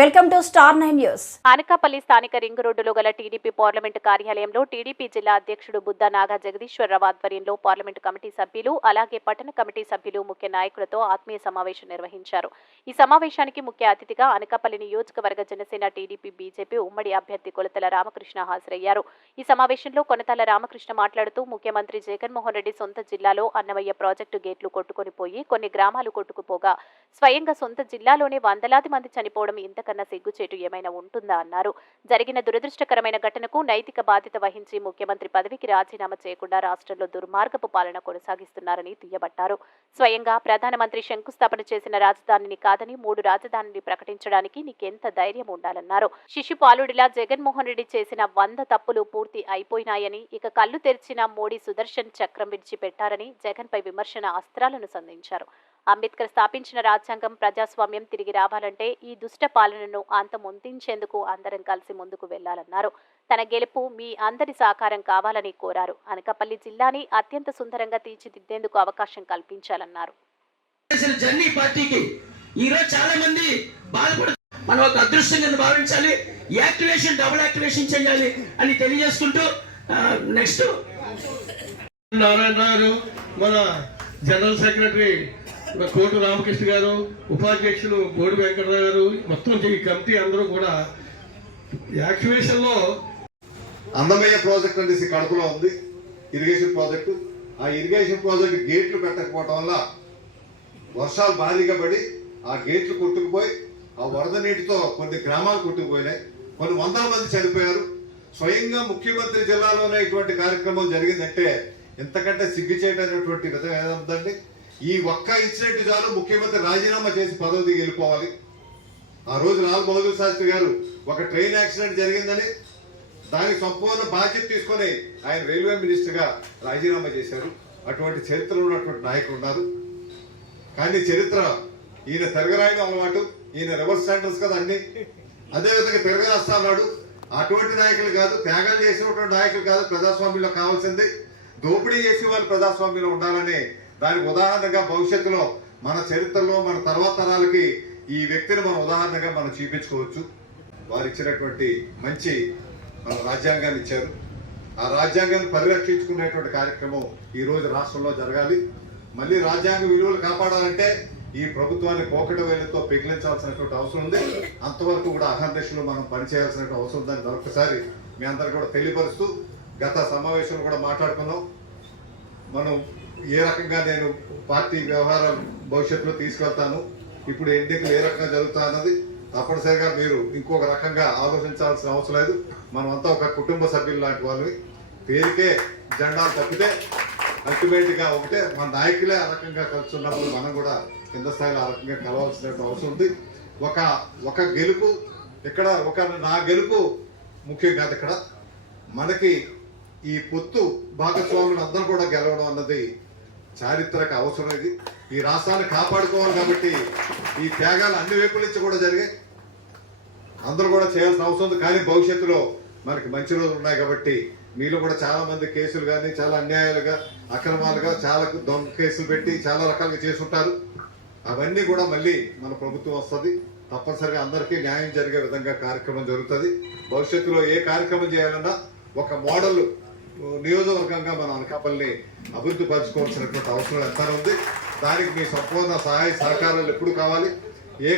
Welcome to star 9 news. Anakapalli స్థానిక ring రోడ్డులో గల టీడీపీ పార్లమెంటు కార్యాలయంలో టీడీపీ జిల్లా అధ్యక్షుడు బుద్ధ నాగా జగదీశ్వరరావు ఆధ్వర్యంలో పార్లమెంటు కమిటీ సభ్యులు అలాగే పట్టణ కమిటీ సభ్యులు ముఖ్య నాయకులతో ఆత్మీయ సమావేశం నిర్వహించారు. ఈ సమావేశానికి ముఖ్య అతిథిగా అనకాపల్లి నియోజకవర్గ జనసేన టీడీపీ బీజేపీ ఉమ్మడి అభ్యర్థి కొలతల రామకృష్ణ హాజరయ్యారు. ఈ సమావేశంలో కొనతాల రామకృష్ణ మాట్లాడుతూ ముఖ్యమంత్రి జగన్మోహన్ రెడ్డి సొంత జిల్లాలో అన్నమయ్య ప్రాజెక్టు గేట్లు కొట్టుకొని పోయి కొన్ని గ్రామాలు కొట్టుకుపోగా స్వయంగా సొంత జిల్లాలోనే వందలాది మంది చనిపోవడం ఇంతకన్నా సిగ్గుచేటు ఏమైనా ఉంటుందా అన్నారు. జరిగిన దురదృష్టకరమైన ఘటనకు నైతిక బాధ్యత వహించి ముఖ్యమంత్రి పదవికి రాజీనామా చేయకుండా రాష్ట్రంలో దుర్మార్గపు పాలన కొనసాగిస్తున్నారని దుయ్యబట్టారు. స్వయంగా ప్రధానమంత్రి శంకుస్థాపన చేసిన రాజధానిని కాదని 3 రాజధానిని ప్రకటించడానికి నీకెంత ధైర్యం ఉండాలన్నారు. శిశుపాలుడిలా జగన్మోహన్ రెడ్డి చేసిన 100 తప్పులు పూర్తి అయిపోయినాయని, ఇక కళ్ళు తెరిచిన మోడీ సుదర్శన్ చక్రం విడిచిపెట్టారని జగన్పై విమర్శన అస్త్రాలను సంధించారు. అంబేద్కర్ స్థాపించిన రాజ్యాంగం ప్రజాస్వామ్యం తిరిగి రావాలంటే ఈ దుష్ట పాలనను అంతమొందించేందుకు అందరం కలిసి ముందుకు వెళ్లాలన్నారు. తన గెలుపు మీ అందరి సహకారం కావాలని కోరారు. అనకాపల్లి జిల్లాని అత్యంత సుందరంగా తీర్చిదిద్దేందుకు అవకాశం కల్పించాలన్నారు. మనం ఒక అదృష్టంగా భావించాలి. యాక్టివేషన్ డబుల్ యాక్టివేషన్ చేయాలి అని తెలియజేసుకుంటూ నెక్స్ట్ నారాయణ గారు, మన జనరల్ సెక్రటరీ కోటు రామకృష్ణ గారు, ఉపాధ్యక్షులు బోడి వెంకటరావు గారు, మొత్తం ఈ కమిటీ అందరూ కూడా యాక్టివేషన్ లో అందమయ్య ప్రాజెక్ట్ అనేసి కడపలో ఉంది, ఇరిగేషన్ ప్రాజెక్టు. ఆ ఇరిగేషన్ ప్రాజెక్ట్ గేట్లు పెట్టకపోవడం వల్ల వర్షాలు భారీగా పడి ఆ గేట్లు కొట్టుకుపోయి ఆ వరద నీటితో కొన్ని గ్రామాలు కొట్టుకుపోయినాయి. కొన్ని వందల మంది చనిపోయారు. స్వయంగా ముఖ్యమంత్రి జిల్లాలోనే ఇటువంటి కార్యక్రమం జరిగిందంటే ఇంతకంటే సిగ్గు చేయటటువంటి విధం ఏదండి. ఈ ఒక్క ఇన్సిడెంట్ చాలు ముఖ్యమంత్రి రాజీనామా చేసి పదవికి వెళ్ళిపోవాలి. ఆ రోజు లాల్ బహదూర్ శాస్త్రి గారు ఒక ట్రైన్ యాక్సిడెంట్ జరిగిందని దానికి సంపూర్ణ బాధ్యత తీసుకొని ఆయన రైల్వే మినిస్టర్గా రాజీనామా చేశారు. అటువంటి చరిత్రలో ఉన్నటువంటి నాయకులు ఉన్నారు. కానీ చరిత్ర ఈయన తిరగరాయడం అలవాటు, ఈయన రివర్స్ స్టాండర్స్ కదా అన్ని. అదేవిధంగా తిరగరాస్తా అన్నాడు. అటువంటి నాయకులు కాదు, త్యాగాలు చేసినటువంటి నాయకులు కాదు ప్రజాస్వామ్యంలో కావాల్సింది. దోపిడీ చేసే వాళ్ళు ప్రజాస్వామ్యంలో ఉండాలని దానికి ఉదాహరణగా భవిష్యత్తులో మన చరిత్రలో మన తర్వాత తరాలకి ఈ వ్యక్తిని మన ఉదాహరణగా మనం చూపించుకోవచ్చు. వారు ఇచ్చినటువంటి మంచి మన రాజ్యాంగాన్ని ఇచ్చారు. ఆ రాజ్యాంగాన్ని పరిరక్షించుకునేటువంటి కార్యక్రమం ఈ రోజు రాష్ట్రంలో జరగాలి. మళ్ళీ రాజ్యాంగ విలువలు కాపాడాలంటే ఈ ప్రభుత్వాన్ని పోకట వేలతో పెగిలించాల్సినటువంటి అవసరం ఉంది. అంతవరకు కూడా అహర్నిశలు మనం పనిచేయాల్సిన అవసరం ఉందని మరొకసారి మీ అందరికీ కూడా తెలియపరుస్తూ, గత సమావేశంలో కూడా మాట్లాడుకున్నాం. మనం ఏ రకంగా నేను పార్టీ వ్యవహారాలు భవిష్యత్తులో తీసుకెళ్తాను, ఇప్పుడు ఎన్నికలు ఏ రకంగా జరుగుతా అన్నది తప్పనిసరిగా మీరు ఇంకొక రకంగా ఆలోచించాల్సిన అవసరం లేదు. మనమంతా ఒక కుటుంబ సభ్యులు లాంటి వాళ్ళని. పేరుకే జెండాలు తప్పితే అల్టిమేట్ గా ఒకటే. మన నాయకులే ఆ రకంగా కలుస్తున్నప్పుడు మనం కూడా కింద స్థాయిలో ఆ రకంగా కలవాల్సిన అవసరం ఉంది. ఒక గెలుపు ఇక్కడ, నా గెలుపు ముఖ్యం కాదు. ఇక్కడ మనకి ఈ పొత్తు భాగస్వాములు అందరూ కూడా గెలవడం అన్నది చారిత్రక అవసరం. ఇది ఈ రాష్ట్రాన్ని కాపాడుకోవాలి కాబట్టి ఈ త్యాగాలు అన్ని వైపుల నుంచి కూడా జరిగాయి. అందరూ కూడా చేయాల్సిన అవసరం ఉంది. కానీ భవిష్యత్తులో మనకి మంచి రోజులు ఉన్నాయి కాబట్టి మీలో కూడా చాలా మంది కేసులు కానీ చాలా అన్యాయాలుగా అక్రమాలుగా చాలా దొంగ కేసులు పెట్టి చాలా రకాలుగా చేసుంటారు. అవన్నీ కూడా మళ్ళీ మన ప్రభుత్వం వస్తుంది. తప్పనిసరిగా అందరికీ న్యాయం జరిగే విధంగా కార్యక్రమం జరుగుతుంది. భవిష్యత్తులో ఏ కార్యక్రమం చేయాలన్నా ఒక మోడల్ నియోజకవర్గంగా మన అనకాపల్లిని అభివృద్ధి పరచుకోవాల్సినటువంటి అవసరం ఎంత ఉంది. దానికి మీ సంపూర్ణ సహాయ సహకారాలు ఎప్పుడు కావాలి.